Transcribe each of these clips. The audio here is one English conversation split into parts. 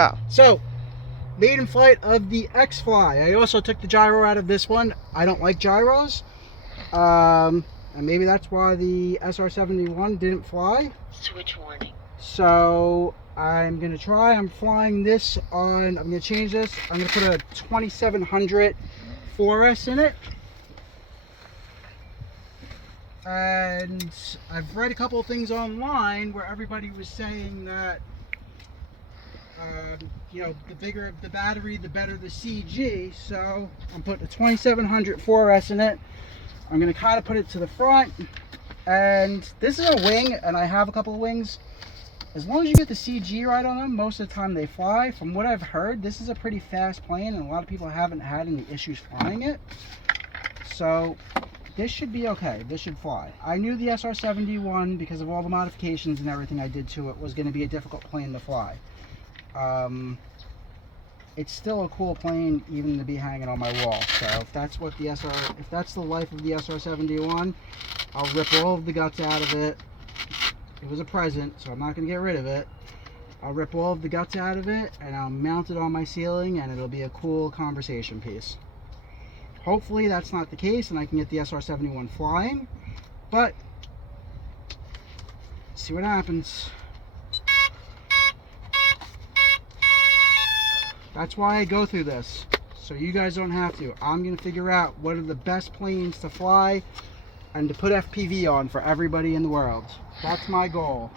Go. So, maiden flight of the XFLY. I also took the gyro out of this one. I don't like gyros. And maybe that's why the SR-71 didn't fly. Switch warning. So, I'm going to try. I'm flying this on, I'm going to change this. I'm going to put a 2700 4S in it. And I've read a couple of things online where everybody was saying that you know, the bigger the battery, the better the CG. So I'm putting a 2700 4S in it. I'm going to kind of put it to the front. And this is a wing, and I have a couple of wings. As long as you get the CG right on them, most of the time they fly. From what I've heard, this is a pretty fast plane, and a lot of people haven't had any issues flying it. So this should be okay. This should fly. I knew the SR-71, because of all the modifications and everything I did to it, was going to be a difficult plane to fly. It's still a cool plane even to be hanging on my wall. So if that's what the if that's the life of the SR-71, I'll rip all of the guts out of it. It was a present, so I'm not going to get rid of it. I'll rip all of the guts out of it, and I'll mount it on my ceiling, and it'll be a cool conversation piece. Hopefully that's not the case, and I can get the SR-71 flying, but see what happens. That's why I go through this, so you guys don't have to. I'm going to figure out what are the best planes to fly and to put FPV on for everybody in the world. That's my goal.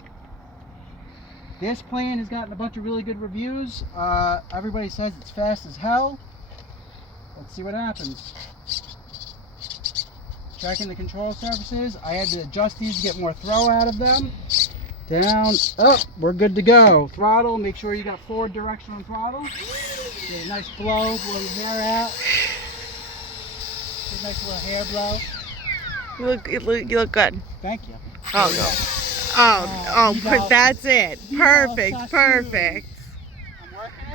This plane has gotten a bunch of really good reviews. Everybody says it's fast as hell. Let's see what happens. Checking the control surfaces. I had to adjust these to get more throw out of them. Down, up, we're good to go. Throttle, make sure you got forward direction on throttle. Get a nice blow your hair out. Get a nice little hair blow. You look good. Thank you. Oh, no. But that's it. Perfect, perfect. I'm working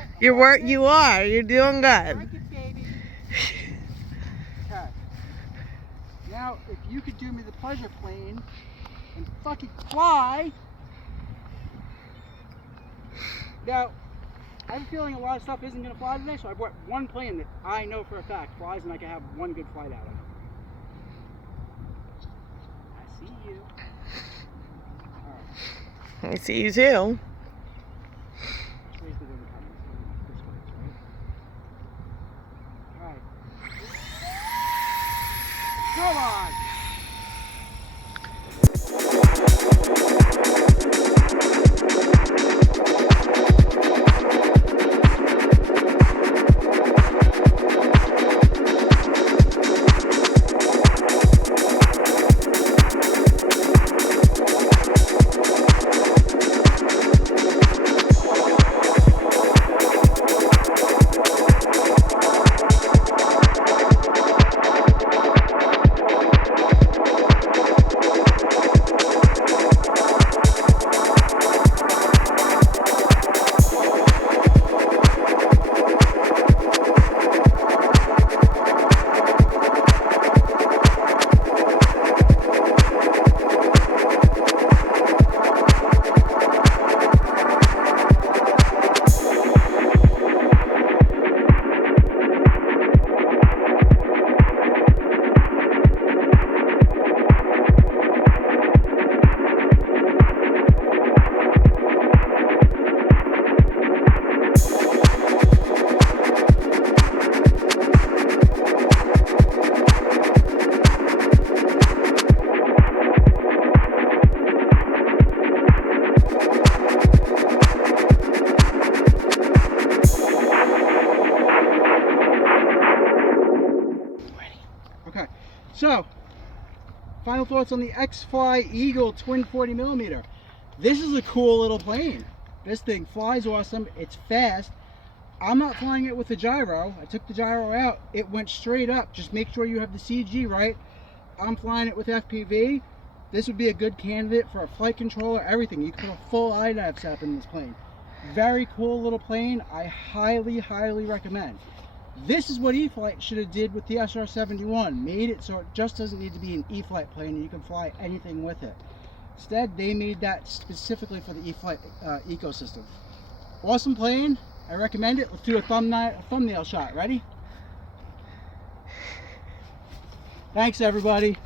it. You are. You're doing good. Work it, baby. Okay. Now, if you could do me the pleasure plane and fucking fly. Now, I have a feeling a lot of stuff isn't going to fly today, so I brought one plane that I know for a fact flies, and I can have one good flight out of it. I see you. All right. I see you too. Let's raise the wind coming. So this way, right? All right. Come on! So, final thoughts on the XFLY Eagle twin 40mm. This is a cool little plane. This thing flies awesome. It's fast. I'm not flying it with a gyro. I took the gyro out. It went straight up. Just make sure you have the CG right. I'm flying it with FPV. This would be a good candidate for a flight controller, everything. You can put a full IDAV setup in this plane. Very cool little plane. I highly, highly recommend. This is what E-flite should have did with the SR-71. Made it so it just doesn't need to be an E-flite plane and you can fly anything with it. Instead, they made that specifically for the E-flite ecosystem. Awesome plane. I recommend it. Let's do a thumbnail shot. Ready? Thanks, everybody.